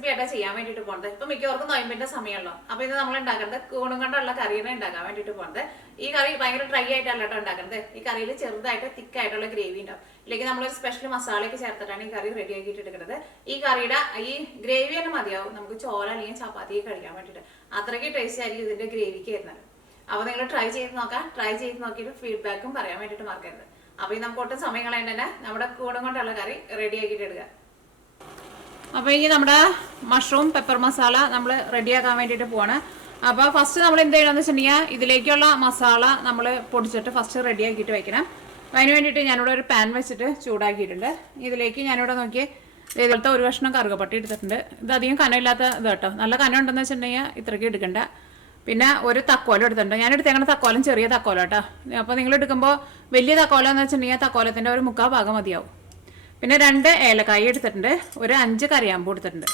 Recipe ആയിട്ടാണ് ചെയ്യാൻ വേണ്ടിയിട്ട് പോകുന്നത്. ഇപ്പൊ മിക്കവർക്കും നോയമ്പിന്റെ സമയമുള്ളൂ. അപ്പൊ ഇത് നമ്മൾ ഉണ്ടാക്കുന്നത് കൂണും കൊണ്ടുള്ള കറിയാണ് ഉണ്ടാക്കാൻ വേണ്ടിയിട്ട് പോകുന്നത്. ഈ കറി ഭയങ്കര ഡ്രൈ ആയിട്ടല്ല കേട്ടോ ഉണ്ടാക്കുന്നത്. ഈ കറിയിൽ ചെറുതായിട്ട് തിക്കായിട്ടുള്ള ഗ്രേവി ഉണ്ടാവും. ഇല്ലെങ്കിൽ നമ്മളൊരു സ്പെഷ്യൽ മസാലയൊക്കെ ചേർത്തിട്ടാണ് ഈ കറി റെഡി ആക്കിയിട്ട് എടുക്കുന്നത്. ഈ കറിയുടെ ഈ ഗ്രേവി തന്നെ മതിയാവും നമുക്ക് ചോര അല്ലെങ്കിൽ ചപ്പാത്തി കഴിക്കാൻ വേണ്ടിയിട്ട്. അത്രയ്ക്ക് ടേസ്റ്റ് ആയിരിക്കും ഇതിന്റെ ഗ്രേവിക്ക് വരുന്നത്. അപ്പൊ നിങ്ങൾ ട്രൈ ചെയ്ത് നോക്കാം. ട്രൈ ചെയ്ത് നോക്കിയിട്ട് ഫീഡ്ബാക്കും പറയാൻ വേണ്ടിയിട്ട് മറക്കരുത്. അപ്പൊ ഈ നമുക്ക് ഒട്ടും സമയം കളയേണ്ട തന്നെ നമ്മുടെ കൂണും കൊണ്ടുള്ള കറി റെഡി ആക്കിയിട്ട് എടുക്കുക. അപ്പോൾ ഇനി നമ്മുടെ മഷ്റൂം പെപ്പർ മസാല നമ്മൾ റെഡിയാക്കാൻ വേണ്ടിയിട്ട് പോവാണ്. അപ്പോൾ ഫസ്റ്റ് നമ്മൾ എന്ത് ചെയ്യണമെന്ന് വെച്ചിട്ടുണ്ടെങ്കിൽ ഇതിലേക്കുള്ള മസാല നമ്മൾ പൊടിച്ചിട്ട് ഫസ്റ്റ് റെഡിയാക്കിയിട്ട് വെക്കണം. അതിന് വേണ്ടിയിട്ട് ഞാനിവിടെ ഒരു പാൻ വെച്ചിട്ട് ചൂടാക്കിയിട്ടുണ്ട്. ഇതിലേക്ക് ഞാനിവിടെ നോക്കി ഇതുപോലത്തെ ഒരു കഷ്ണം കറുകപ്പട്ടി എടുത്തിട്ടുണ്ട്. ഇത് അധികം കനമില്ലാത്ത ഇത് കേട്ടോ. നല്ല കനം ഉണ്ടെന്ന് വെച്ചിട്ടുണ്ടെങ്കിൽ ഇത്രയ്ക്ക് എടുക്കണ്ട. പിന്നെ ഒരു തക്കോലം എടുത്തിട്ടുണ്ട്. ഞാൻ എടുത്തേക്കണ തക്കോലം ചെറിയ തക്കോലം കേട്ടോ. അപ്പോൾ നിങ്ങൾ എടുക്കുമ്പോൾ വലിയ തക്കോലം എന്ന് വെച്ചിട്ടുണ്ടെങ്കിൽ തക്കോലത്തിൻ്റെ ഒരു 3/4 ഭാഗം മതിയാവും. പിന്നെ 2 ഏലക്കായ എടുത്തിട്ടുണ്ട്. ഒരു 5 കറിയാമ്പൂ എടുത്തിട്ടുണ്ട്.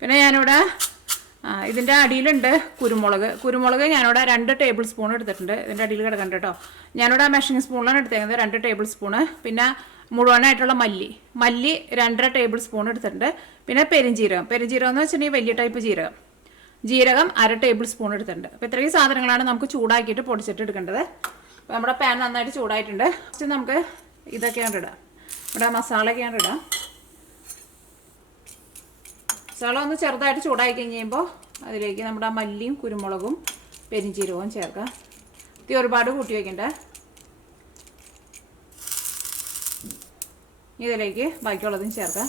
പിന്നെ ഞാനിവിടെ ഇതിൻ്റെ അടിയിലുണ്ട് കുരുമുളക് ഞാനിവിടെ 2 ടേബിൾ സ്പൂൺ എടുത്തിട്ടുണ്ട്. ഇതിൻ്റെ അടിയിൽ കിടക്കുന്നുണ്ട് കേട്ടോ. ഞാനിവിടെ മെഷറിംഗ് സ്പൂണിലാണ് എടുത്തേക്കുന്നത് 2 ടേബിൾ സ്പൂണ്. പിന്നെ മുഴുവനായിട്ടുള്ള മല്ലി 2.5 ടേബിൾ സ്പൂൺ എടുത്തിട്ടുണ്ട്. പിന്നെ പെരിഞ്ജീരകം എന്ന് വെച്ചിട്ടുണ്ടെങ്കിൽ വലിയ ടൈപ്പ് ജീരകം 1/2 ടേബിൾ സ്പൂൺ എടുത്തിട്ടുണ്ട്. അപ്പോൾ ഇത്രയും സാധനങ്ങളാണ് നമുക്ക് ചൂടാക്കിയിട്ട് പൊടിച്ചിട്ട് എടുക്കേണ്ടത്. അപ്പോൾ നമ്മുടെ പാൻ നന്നായിട്ട് ചൂടായിട്ടുണ്ട്. ഫസ്റ്റ് നമുക്ക് ഇതൊക്കെയാണ് ഇടാം. ഇവിടെ മസാലയൊക്കെയാണ് ഇടാം. മസാല ഒന്ന് ചെറുതായിട്ട് ചൂടായി കഴിയുമ്പോൾ അതിലേക്ക് നമ്മുടെ മല്ലിയും കുരുമുളകും പെരിഞ്ജീരകവും ചേർക്കാം. ഇത് ഒരുപാട് കൂട്ടി വയ്ക്കണ്ട. ഇതിലേക്ക് ബാക്കിയുള്ളതും ചേർക്കാം.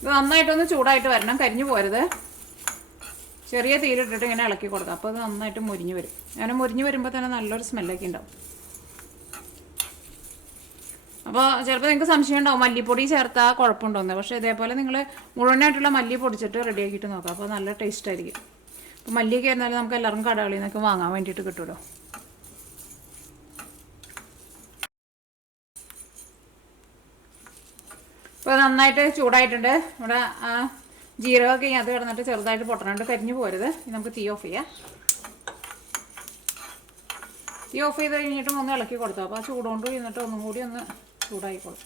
ഇത് നന്നായിട്ടൊന്ന് ചൂടായിട്ട് വരണം, കരിഞ്ഞു പോരുത്. ചെറിയ തീയിലിട്ടിട്ട് ഇങ്ങനെ ഇളക്കി കൊടുക്കാം. അപ്പോൾ അത് നന്നായിട്ട് മുരിഞ്ഞ് വരും. അങ്ങനെ മുരിഞ്ഞ് വരുമ്പോൾ തന്നെ നല്ലൊരു സ്മെല്ലൊക്കെ ഉണ്ടാവും. അപ്പോൾ ചിലപ്പോൾ നിങ്ങൾക്ക് സംശയം ഉണ്ടാവും മല്ലിപ്പൊടി ചേർത്താൽ കുഴപ്പമുണ്ടോന്ന്. പക്ഷേ ഇതേപോലെ നിങ്ങൾ മുഴുവനായിട്ടുള്ള മല്ലി പൊടിച്ചിട്ട് റെഡിയാക്കിയിട്ട് നോക്കാം. അപ്പോൾ നല്ല ടേസ്റ്റ് ആയിരിക്കും. അപ്പോൾ മല്ലിയൊക്കെ ആയിരുന്നാലും നമുക്ക് എല്ലാവർക്കും കടകളിൽ നിന്നൊക്കെ വാങ്ങാൻ വേണ്ടിയിട്ട് കിട്ടുമല്ലോ. ഇപ്പോൾ നന്നായിട്ട് ചൂടായിട്ടുണ്ട്. ഇവിടെ ജീരകമൊക്കെ അത് കിടന്നിട്ട് ചെറുതായിട്ട് പൊട്ടണോണ്ട് കരിഞ്ഞു പോരുത്. നമുക്ക് തീ ഓഫ് ചെയ്യാം. തീ ഓഫ് ചെയ്ത് കഴിഞ്ഞിട്ടും ഒന്ന് ഇളക്കി കൊടുത്തു. അപ്പോൾ ആ ചൂടുകൊണ്ട് ഇരുന്നിട്ട് ഒന്നും കൂടി ഒന്ന് ചൂടായിക്കോളും.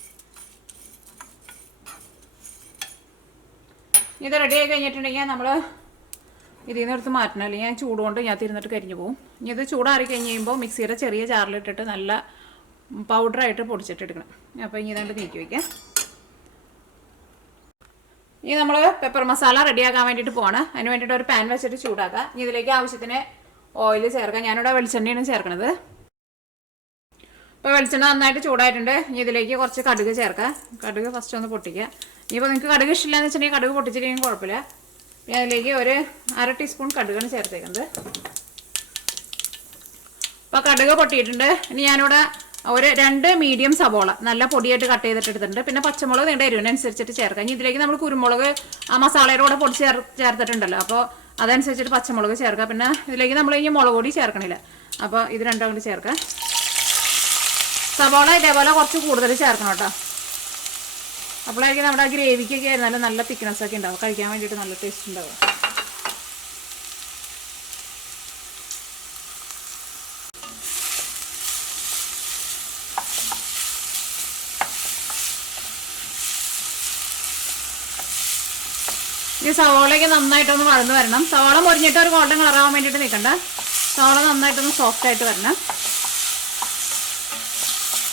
ഇത് റെഡി ആയി കഴിഞ്ഞിട്ടുണ്ടെങ്കിൽ നമ്മൾ ഇതിൽ നിന്ന് എടുത്ത് മാറ്റണം. അല്ലെങ്കിൽ ഞാൻ ചൂടുകൊണ്ട് ഞാൻ തിരുന്നിട്ട് കരിഞ്ഞു പോകും. ഇനി ഇത് ചൂടാറി കഴിഞ്ഞ് കഴിയുമ്പോൾ മിക്സിയുടെ ചെറിയ ജാറിലിട്ടിട്ട് നല്ല പൗഡറായിട്ട് പൊടിച്ചിട്ടെടുക്കണം. അപ്പോൾ ഇനി ഇതാണ്ട് നീക്കി വയ്ക്കാം. ഇനി നമ്മൾ പെപ്പർ മസാല റെഡിയാക്കാൻ വേണ്ടിയിട്ട് പോവാണ്. അതിന് വേണ്ടിയിട്ട് ഒരു പാൻ വെച്ചിട്ട് ചൂടാക്കുക. ഇനി ഇതിലേക്ക് ആവശ്യത്തിന് ഓയിൽ ചേർക്കാം. ഞാനിവിടെ വെളിച്ചെണ്ണയാണ് ചേർക്കുന്നത്. ഇപ്പോൾ വെളിച്ചെണ്ണ നന്നായിട്ട് ചൂടായിട്ടുണ്ട്. ഇനി ഇതിലേക്ക് കുറച്ച് കടുക് ചേർക്കാം. കടുക് ഫസ്റ്റ് ഒന്ന് പൊട്ടിക്കുക. ഇനിയിപ്പോൾ നിങ്ങൾക്ക് കടുക് ഇഷ്ടമില്ലാന്ന് വെച്ചിട്ടുണ്ടെങ്കിൽ കടുക് പൊട്ടിച്ചില്ലെങ്കിൽ കുഴപ്പമില്ല. പിന്നെ അതിലേക്ക് ഒരു 1/2 ടീസ്പൂൺ കടുകാണ് ചേർത്തേക്കുന്നത്. അപ്പോൾ കടുക് പൊട്ടിയിട്ടുണ്ട്. ഇനി ഞാനിവിടെ ഒരു 2 മീഡിയം സവോള നല്ല പൊടിയായിട്ട് കട്ട് ചെയ്തിട്ട് എടുത്തിട്ടുണ്ട്. പിന്നെ പച്ചമുളക് നിങ്ങളുടെ എരിവിനനുസരിച്ചിട്ട് ചേർക്കാം. ഇനി ഇതിലേക്ക് നമ്മൾ കുരുമുളക് ആ മസാലയുടെ കൂടെ പൊടി ചേർത്തിട്ടുണ്ടല്ലോ. അപ്പോൾ അതനുസരിച്ചിട്ട് പച്ചമുളക് ചേർക്കാം. പിന്നെ ഇതിലേക്ക് നമ്മൾ ഇനി മുളക് പൊടി ചേർക്കണില്ല. അപ്പോൾ ഇത് രണ്ടും കൂടി ചേർക്കാം. സവോള ഇതേപോലെ കുറച്ച് കൂടുതൽ ചേർക്കണം കേട്ടോ. അപ്പോഴായിരിക്കും നമ്മുടെ ഗ്രേവിക്കൊക്കെ ആയിരുന്നാലും നല്ല തിക്നെസ് ഒക്കെ ഉണ്ടാവും. കഴിക്കാൻ വേണ്ടിയിട്ട് നല്ല ടേസ്റ്റ് ഉണ്ടാവും. ഈ സവാളയൊക്കെ നന്നായിട്ടൊന്ന് വഴന്ന് വരണം. സവാള മുരിഞ്ഞിട്ട് ഒരു ഗോൾഡൻ കളറാവാൻ വേണ്ടിയിട്ട് നിൽക്കണ്ട. സവാള നന്നായിട്ടൊന്ന് സോഫ്റ്റായിട്ട് വരണം.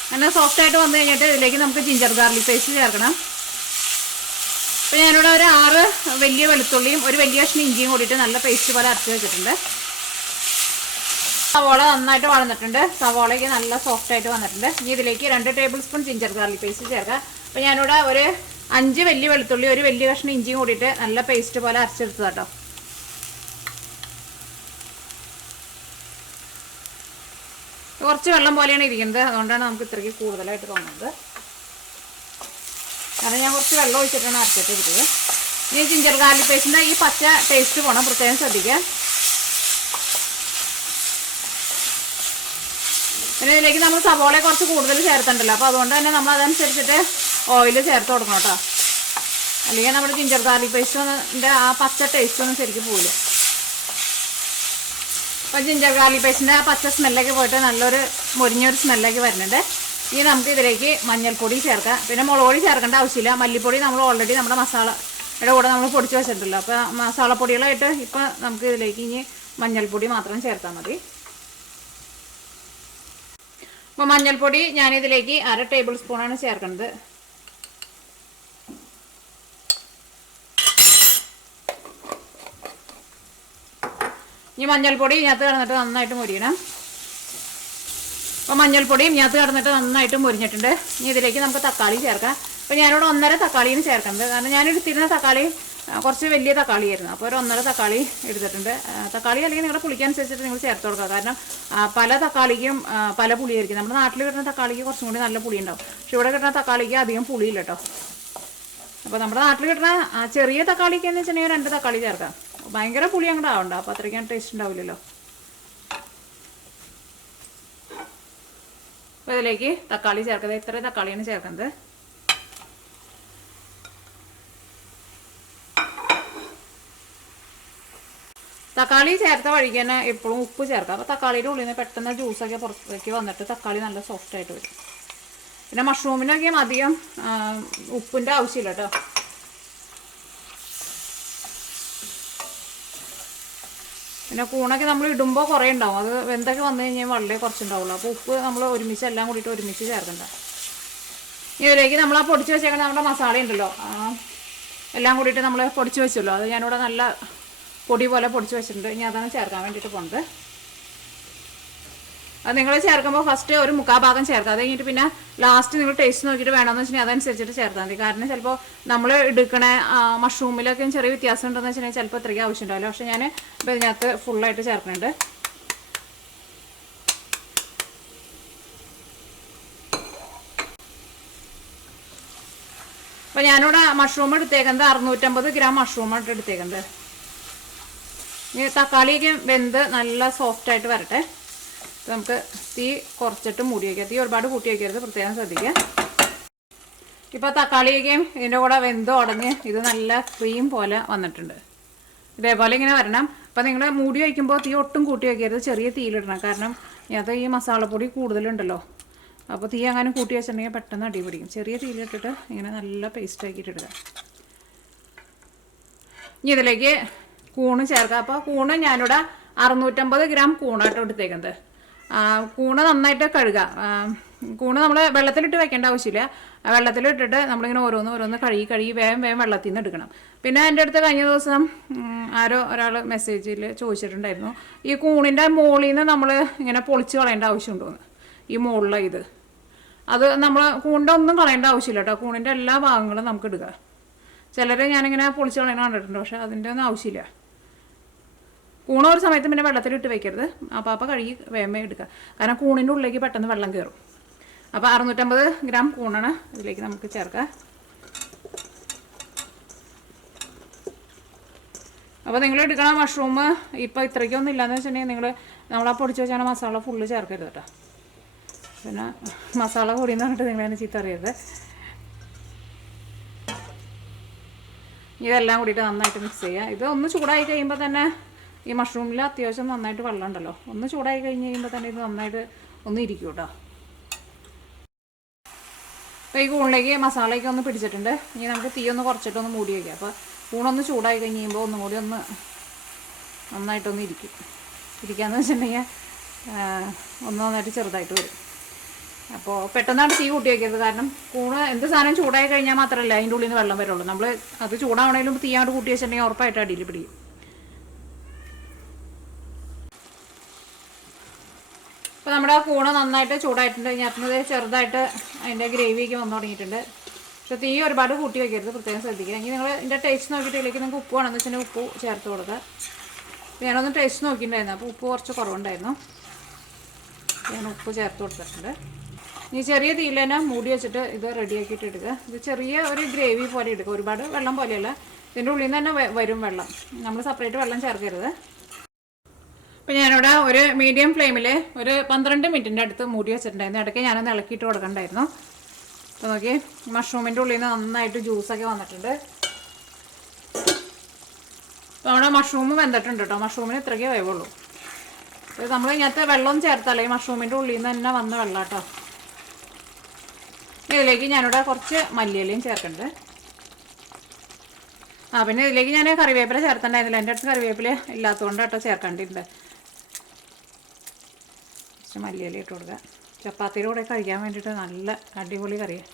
അങ്ങനെ സോഫ്റ്റായിട്ട് വന്നു കഴിഞ്ഞിട്ട് ഇതിലേക്ക് നമുക്ക് ജിഞ്ചർ ഗാർലിക് പേസ്റ്റ് ചേർക്കണം. അപ്പോൾ ഞാനിവിടെ ഒരു 6 വലിയ വെളുത്തുള്ളിയും ഒരു വലിയ കഷ്ണം ഇഞ്ചിയും കൂടിയിട്ട് നല്ല പേസ്റ്റ് പോലെ അരച്ച് വെച്ചിട്ടുണ്ട്. സവാള നന്നായിട്ട് വളർന്നിട്ടുണ്ട്. സവാളയ്ക്ക് നല്ല സോഫ്റ്റായിട്ട് വന്നിട്ടുണ്ട്. ഇനി ഇതിലേക്ക് 2 table spoon ginger garlic paste ചേർക്കാം. അപ്പോൾ ഞാനിവിടെ ഒരു 5 വലിയ വെളുത്തുള്ളി ഒരു വലിയ കഷ്ണം ഇഞ്ചിയും കൂടിയിട്ട് നല്ല പേസ്റ്റ് പോലെ അരച്ചെടുത്തത് കേട്ടോ. കുറച്ച് വെള്ളം പോലെയാണ് ഇരിക്കുന്നത്. അതുകൊണ്ടാണ് നമുക്ക് ഇത്രയ്ക്ക് കൂടുതലായിട്ട് തോന്നുന്നത്. കാരണം ഞാൻ കുറച്ച് വെള്ളം ഒഴിച്ചിട്ടാണ് അരച്ചിട്ടെടുത്തത്. ഇനി ജിഞ്ചർ ഗാർലിക് പേസ്റ്റിൻ്റെ ഈ പച്ച ടേസ്റ്റ് പോകണം, പ്രത്യേകം ശ്രദ്ധിക്കുക. പിന്നെ ഇതിലേക്ക് നമ്മൾ സവോള കുറച്ച് കൂടുതൽ ചേർത്തിട്ടുണ്ടല്ലോ. അപ്പോൾ അതുകൊണ്ട് തന്നെ നമ്മൾ അതനുസരിച്ചിട്ട് ഓയിൽ ചേർത്ത് കൊടുക്കണം കേട്ടോ. അല്ലെങ്കിൽ നമ്മുടെ ജിഞ്ചർ ഗാർലിക് പേസ്റ്റിൻ്റെ ആ പച്ച ടേസ്റ്റ് ഒന്നും ശരിക്കും പോവില്ല. അപ്പോൾ ജിഞ്ചർ ഗാർലിക് പേസ്റ്റിൻ്റെ പച്ച സ്മെല്ലൊക്കെ പോയിട്ട് നല്ലൊരു മുരിഞ്ഞൊരു സ്മെല്ലൊക്കെ വരുന്നുണ്ട്. ഇനി നമുക്ക് ഇതിലേക്ക് മഞ്ഞൾപ്പൊടി ചേർക്കാം. പിന്നെ മുളക് പൊടി ചേർക്കേണ്ട ആവശ്യമില്ല. മല്ലിപ്പൊടി നമ്മൾ ഓൾറെഡി നമ്മുടെ മസാലയുടെ കൂടെ നമ്മൾ പൊടിച്ച് വെച്ചിട്ടുണ്ടല്ലോ. അപ്പോൾ മസാലപ്പൊടികളായിട്ട് ഇപ്പോൾ നമുക്ക് ഇതിലേക്ക് ഇനി മഞ്ഞൾപ്പൊടി മാത്രം ചേർത്താൽ മതി. അപ്പോൾ മഞ്ഞൾപ്പൊടി ഞാനിതിലേക്ക് 1/2 ടേബിൾ സ്പൂണാണ് ചേർക്കുന്നത്. ഇനി മഞ്ഞൾപ്പൊടി ഇതിനകത്ത് കിടന്നിട്ട് നന്നായിട്ട് മുരിയണം. അപ്പോൾ മഞ്ഞൾപ്പൊടിയും ഇതിനകത്ത് കിടന്നിട്ട് നന്നായിട്ട് മുരിഞ്ഞിട്ടുണ്ട്. ഇനി ഇതിലേക്ക് നമുക്ക് തക്കാളി ചേർക്കാം. അപ്പോൾ ഞാനിവിടെ 1.5 തക്കാളിയാണ് ചേർക്കുന്നത്. കാരണം ഞാനെടുത്തിരുന്ന തക്കാളി കുറച്ച് വലിയ തക്കാളിയായിരുന്നു. അപ്പോൾ ഒരു 1.5 തക്കാളി എടുത്തിട്ടുണ്ട്. തക്കാളി അല്ലെങ്കിൽ നിങ്ങളുടെ പുളിക്കനുസരിച്ചിട്ട് നിങ്ങൾ ചേർത്ത് കൊടുക്കുക. കാരണം പല തക്കാളിക്കും പല പുളിയായിരിക്കും. നമ്മുടെ നാട്ടിൽ കിട്ടുന്ന തക്കാളിക്ക് കുറച്ചും കൂടി നല്ല പുളി ഉണ്ടാവും. പക്ഷെ ഇവിടെ കിട്ടുന്ന തക്കാളിക്ക് അധികം പുളിയില്ല കേട്ടോ. അപ്പോൾ നമ്മുടെ നാട്ടിൽ കിട്ടുന്ന ചെറിയ തക്കാളിക്ക് എന്ന് വെച്ചിട്ടുണ്ടെങ്കിൽ 2 തക്കാളി ചേർക്കാം. ഭയങ്കര പുളി അങ്ങോട്ട് ആവണ്ട. അപ്പോൾ അത്രയ്ക്കും ടേസ്റ്റ് ഉണ്ടാവില്ലല്ലോ. അപ്പോൾ ഇതിലേക്ക് തക്കാളി ചേർക്കുന്നത് ഇത്ര തക്കാളിയാണ് ചേർക്കുന്നത്. തക്കാളി ചേർത്ത വഴിക്ക് തന്നെ എപ്പോഴും ഉപ്പ് ചേർക്കാം. അപ്പോൾ തക്കാളിയുടെ ഉള്ളിൽ നിന്ന് പെട്ടെന്ന് ജ്യൂസൊക്കെ പുറത്തേക്ക് വന്നിട്ട് തക്കാളി നല്ല സോഫ്റ്റ് ആയിട്ട് വരും. പിന്നെ മഷ്റൂമിനൊക്കെ അധികം ഉപ്പിൻ്റെ ആവശ്യമില്ല കേട്ടോ. പിന്നെ കൂണൊക്കെ നമ്മൾ ഇടുമ്പോൾ കുറേ ഉണ്ടാവും. അത് വെന്തൊക്കെ വന്നു കഴിഞ്ഞാൽ വളരെ കുറച്ചുണ്ടാവുള്ളൂ. അപ്പോൾ ഉപ്പ് നമ്മൾ ഒരുമിച്ച് എല്ലാം കൂടിയിട്ട് ഒരുമിച്ച് ചേർക്കണ്ട. ഇതിലേക്ക് നമ്മൾ ആ പൊടിച്ച് വെച്ചേക്കുന്ന നമ്മുടെ മസാല ഉണ്ടല്ലോ, എല്ലാം കൂടിയിട്ട് നമ്മൾ പൊടിച്ച് വെച്ചല്ലോ. അത് ഞാനിവിടെ നല്ല പൊടി പോലെ പൊടിച്ച് വെച്ചിട്ടുണ്ട്. ഇനി അതാണ് ചേർക്കാൻ വേണ്ടിയിട്ട് പോകുന്നത്. അത് നിങ്ങൾ ചേർക്കുമ്പോൾ ഫസ്റ്റ് ഒരു 1/4 ഭാഗം ചേർക്കുക. അത് കഴിഞ്ഞിട്ട് പിന്നെ ലാസ്റ്റ് നിങ്ങൾ ടേസ്റ്റ് നോക്കിയിട്ട് വേണമെന്ന് വെച്ചിട്ടുണ്ടെങ്കിൽ അതനുസരിച്ചിട്ട് ചേർത്താൽ മതി. കാരണം ചിലപ്പോൾ നമ്മൾ എടുക്കണ മഷ്റൂമിലൊക്കെ ചെറിയ വ്യത്യാസം ഉണ്ടെന്ന് വെച്ചിട്ടുണ്ടെങ്കിൽ ചിലപ്പോൾ ഇത്രയ്ക്ക് ആവശ്യം ഉണ്ടാവില്ല. പക്ഷേ ഞാൻ ഇപ്പോൾ ഇതിനകത്ത് ഫുള്ളായിട്ട് ചേർക്കുന്നുണ്ട്. അപ്പോൾ ഞാനിവിടെ മഷ്റൂം എടുത്തേക്കുന്നത് 650 ഗ്രാം മഷ്റൂമാണ് എടുത്തേക്കുന്നത്. ഇനി തക്കാളിയൊക്കെ വെന്ത് നല്ല സോഫ്റ്റായിട്ട് വരട്ടെ. നമുക്ക് തീ കുറച്ചിട്ട് മൂടി വയ്ക്കുക. തീ ഒരുപാട് കൂട്ടി വയ്ക്കരുത്, പ്രത്യേകം ശ്രദ്ധിക്കുക. ഇപ്പോൾ തക്കാളിയൊക്കെയും ഇതിൻ്റെ കൂടെ വെന്ത് ഉടഞ്ഞ് ഇത് നല്ല ക്രീം പോലെ വന്നിട്ടുണ്ട്. ഇതേപോലെ ഇങ്ങനെ വരണം. അപ്പോൾ നിങ്ങൾ മൂടി വയ്ക്കുമ്പോൾ തീ ഒട്ടും കൂട്ടി വയ്ക്കരുത്, ചെറിയ തീയിലിടണം. കാരണം ഇതിനകത്ത് ഈ മസാലപ്പൊടി കൂടുതലുണ്ടല്ലോ. അപ്പോൾ തീ അങ്ങനെ കൂട്ടി വെച്ചിട്ടുണ്ടെങ്കിൽ പെട്ടെന്ന് അടി പിടിക്കും. ചെറിയ തീയിലിട്ടിട്ട് ഇങ്ങനെ നല്ല പേസ്റ്റ് ആക്കിയിട്ട് ഇടുക. ഇനി ഇതിലേക്ക് കൂണ് ചേർക്കുക. അപ്പോൾ കൂണ് ഞാനിവിടെ 650 ഗ്രാം കൂണായിട്ട് എടുത്തേക്കുന്നത്. കൂണ് നന്നായിട്ട് കഴുകുക. കൂണ് നമ്മൾ വെള്ളത്തിലിട്ട് വെക്കേണ്ട ആവശ്യമില്ല. വെള്ളത്തിലിട്ടിട്ട് നമ്മളിങ്ങനെ ഓരോന്ന് കഴുകി വേഗം വെള്ളത്തിൽ നിന്ന് എടുക്കണം. പിന്നെ എൻ്റെ അടുത്ത് കഴിഞ്ഞ ദിവസം ഒരാൾ മെസ്സേജിൽ ചോദിച്ചിട്ടുണ്ടായിരുന്നു, ഈ കൂണിൻ്റെ മുകളിൽ നിന്ന് നമ്മൾ ഇങ്ങനെ പൊളിച്ച് കളയേണ്ട ആവശ്യമുണ്ടോയെന്ന്. ഈ മുകളിലെ അത് നമ്മൾ കൂണിൻ്റെ ഒന്നും കളയേണ്ട ആവശ്യമില്ല കേട്ടോ. കൂണിൻ്റെ എല്ലാ ഭാഗങ്ങളും നമുക്ക് എടുക്കുക. ചിലർ ഞാനിങ്ങനെ പൊളിച്ച് കളയണ കണ്ടിട്ടുണ്ട്, പക്ഷേ അതിൻ്റെ ഒന്നും ആവശ്യമില്ല. കൂണ് ഒരു സമയത്ത് പിന്നെ വെള്ളത്തിലിട്ട് വെക്കരുത്. അപ്പോൾ കഴുകി വേമേ എടുക്കുക. കാരണം കൂണിൻ്റെ ഉള്ളിലേക്ക് പെട്ടെന്ന് വെള്ളം കയറും. അപ്പോൾ 650 ഗ്രാം കൂണാണ് ഇതിലേക്ക് നമുക്ക് ചേർക്കുക. അപ്പോൾ നിങ്ങൾ എടുക്കണ മഷ്റൂം ഇപ്പോൾ ഇത്രയ്ക്കൊന്നും ഇല്ലയെന്ന് വെച്ചിട്ടുണ്ടെങ്കിൽ നമ്മളാ പൊടിച്ച് വെച്ചാൽ മസാല ഫുള്ള് ചേർക്കരുത് കേട്ടോ. പിന്നെ മസാല കൂടിയെന്ന് പറഞ്ഞിട്ട് നിങ്ങളതിനെ ചീത്ത അറിയരുത്. ഇതെല്ലാം കൂടിയിട്ട് നന്നായിട്ട് മിക്സ് ചെയ്യുക. ഇത് ഒന്ന് ചൂടായി കഴിയുമ്പോൾ തന്നെ ഈ മഷ്റൂമിൽ അത്യാവശ്യം നന്നായിട്ട് വെള്ളം ഉണ്ടല്ലോ. ഒന്ന് ചൂടായി കഴിഞ്ഞ് കഴിയുമ്പോൾ തന്നെ ഇത് നന്നായിട്ട് ഒന്ന് ഇരിക്കും കേട്ടോ. അപ്പോൾ ഈ കൂണിലേക്ക് മസാലയൊക്കെ ഒന്ന് പിടിച്ചിട്ടുണ്ട്. ഇനി നമുക്ക് തീ ഒന്ന് കുറച്ചിട്ടൊന്ന് മൂടി വയ്ക്കാം. അപ്പോൾ കൂണൊന്ന് ചൂടായി കഴിഞ്ഞ് കഴിയുമ്പോൾ ഒന്നും കൂടി നന്നായിട്ടൊന്ന് ഇരിക്കാമെന്ന് വെച്ചിട്ടുണ്ടെങ്കിൽ ഒന്ന് നന്നായിട്ട് ചെറുതായിട്ട് വരും. അപ്പോൾ പെട്ടെന്നാണ് തീ കൂട്ടി വയ്ക്കരുത്. കാരണം കൂണ് എന്ത് സാധനം ചൂടായി കഴിഞ്ഞാൽ മാത്രമല്ല അതിൻ്റെ ഉള്ളിൽ നിന്ന് വെള്ളം വരുള്ളൂ. നമ്മൾ അത് ചൂടാവണേലും തീ അങ്ങോട്ട് കൂട്ടി വെച്ചിട്ടുണ്ടെങ്കിൽ ഉറപ്പായിട്ട് അടിയിൽ പിടിക്കും. അപ്പോൾ നമ്മുടെ കൂണ് നന്നായിട്ട് ചൂടായിട്ടുണ്ട്. ഇതിനകത്ത് ചെറുതായിട്ട് അതിൻ്റെ ഗ്രേവിയൊക്കെ വന്നു തുടങ്ങിയിട്ടുണ്ട്. പക്ഷേ തീ ഒരുപാട് കൂട്ടി വയ്ക്കരുത്, പ്രത്യേകം ശ്രദ്ധിക്കുക. ഇനി നിങ്ങൾ ഇതിൻ്റെ ടേസ്റ്റ് നോക്കിയിട്ട് ഇതിലേക്ക് നിങ്ങൾക്ക് ഉപ്പ് വേണമെന്ന് വെച്ചിട്ടുണ്ടെങ്കിൽ ഉപ്പ് ചേർത്ത് കൊടുക്കുക. ഞാനൊന്ന് ടേസ്റ്റ് നോക്കിയിട്ടുണ്ടായിരുന്നു, അപ്പോൾ ഉപ്പ് കുറച്ച് കുറവുണ്ടായിരുന്നു. ഞാൻ ഉപ്പ് ചേർത്ത് കൊടുത്തിട്ടുണ്ട്. ഇനി ചെറിയ തീയിൽ തന്നെ മൂടി വെച്ചിട്ട് ഇത് റെഡിയാക്കിയിട്ട് എടുക്കുക. ഇത് ചെറിയ ഒരു ഗ്രേവി പോലെ എടുക്കുക, ഒരുപാട് വെള്ളം പോലെയല്ല. ഇതിൻ്റെ ഉള്ളിൽ നിന്ന് തന്നെ വരും വെള്ളം. നമ്മൾ സെപ്പറേറ്റ് വെള്ളം ചേർക്കരുത്. അപ്പോൾ ഞാനിവിടെ ഒരു മീഡിയം ഫ്ലെയിമിൽ ഒരു 12 മിനിറ്റിൻ്റെ അടുത്ത് മൂടി വെച്ചിട്ടുണ്ടായിരുന്നു. ഇടയ്ക്ക് ഞാനൊന്ന് ഇളക്കിയിട്ട് കൊടുക്കണ്ടായിരുന്നു. അപ്പോൾ നോക്കി മഷ്റൂമിൻ്റെ ഉള്ളിൽ നിന്ന് നന്നായിട്ട് ജ്യൂസൊക്കെ വന്നിട്ടുണ്ട്. അപ്പോൾ നമ്മുടെ മഷ്റൂം വെന്തിട്ടുണ്ട് കേട്ടോ. മഷ്റൂമിന് ഇത്രയ്ക്കേ വേവുള്ളൂ. ഇത് നമ്മൾ ഇതിനകത്ത് വെള്ളം ചേർത്തല്ലേ ഈ മഷ്റൂമിൻ്റെ ഉള്ളിൽ നിന്ന് തന്നെ വന്ന വെള്ളം കേട്ടോ. ഇതിലേക്ക് ഞാനിവിടെ കുറച്ച് മല്ലിയിലയും ചേർക്കുന്നുണ്ട്. പിന്നെ ഇതിലേക്ക് ഞാൻ കറിവേപ്പില ചേർത്തിട്ടുണ്ടായിരുന്നില്ല, എൻ്റെ അടുത്ത് കറിവേപ്പില ഇല്ലാത്തതുകൊണ്ട് കേട്ടോ ചേർക്കേണ്ടിട്ടുണ്ട്. കുറച്ച് മല്ലിയില ഇട്ട് കൊടുക്കുക. ചപ്പാത്തിയുടെ കൂടെ കഴിക്കാൻ വേണ്ടിയിട്ട് നല്ല അടിപൊളി കറിയാണ്.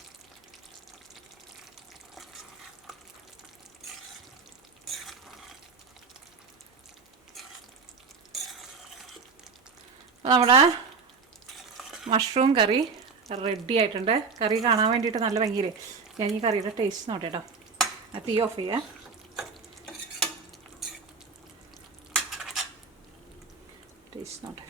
അപ്പോൾ നമ്മുടെ മഷ്റൂം കറി റെഡി ആയിട്ടുണ്ട്. കറി കാണാൻ വേണ്ടിയിട്ട് നല്ല ഭംഗിയില്ലേ. ഞാൻ ഈ കറിയുടെ ടേസ്റ്റ് നോട്ടെ കേട്ടോ. തീ ഓഫ് ചെയ്യാം. ടേസ്റ്റ് നോട്ടെ.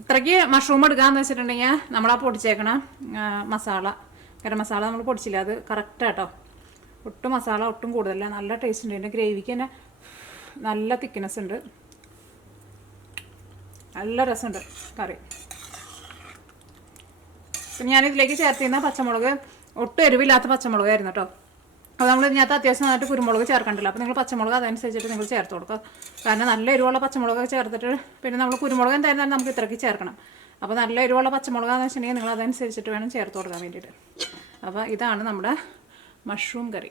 ഇത്രയ്ക്ക് മഷ്റൂം എടുക്കാമെന്ന് വെച്ചിട്ടുണ്ടെങ്കിൽ നമ്മളാ പൊടിച്ചേക്കണ മസാല, ഗരം മസാല നമ്മൾ പൊടിച്ചില്ല, അത് കറക്റ്റാട്ടോ. ഒട്ടും മസാല ഒട്ടും കൂടുതലല്ല, നല്ല ടേസ്റ്റ് ഉണ്ട്. എൻ്റെ ഗ്രേവിക്ക് തന്നെ നല്ല തിക്നെസ് ഉണ്ട്, നല്ല രസമുണ്ട് കറി. പിന്നെ ഞാനിതിലേക്ക് ചേർത്തിരുന്ന പച്ചമുളക് ഒട്ടും എരിവില്ലാത്ത പച്ചമുളകായിരുന്നു കേട്ടോ. അപ്പോൾ നമ്മൾ ഇതിനകത്ത് അത്യാവശ്യം നന്നായിട്ട് കുരുമുളക് ചേർക്കണ്ടല്ലോ. അപ്പോൾ നിങ്ങൾ പച്ചമുളക് അതനുസരിച്ചിട്ട് നിങ്ങൾ ചേർത്ത് കൊടുക്കുക. കാരണം നല്ല എരിവുള്ള പച്ചമുളക് ചേർത്തിട്ട് പിന്നെ നമ്മൾ കുരുമുളക് എന്തായിരുന്നാലും നമുക്ക് ഇത്രയ്ക്ക് ചേർക്കണം. അപ്പോൾ നല്ല എരിവുള്ള പച്ചമുളകാന്ന് വെച്ചിട്ടുണ്ടെങ്കിൽ നിങ്ങൾ അതനുസരിച്ചിട്ട് വേണം ചേർത്ത് കൊടുക്കാൻ വേണ്ടിയിട്ട്. അപ്പോൾ ഇതാണ് നമ്മുടെ മഷ്റൂം കറി.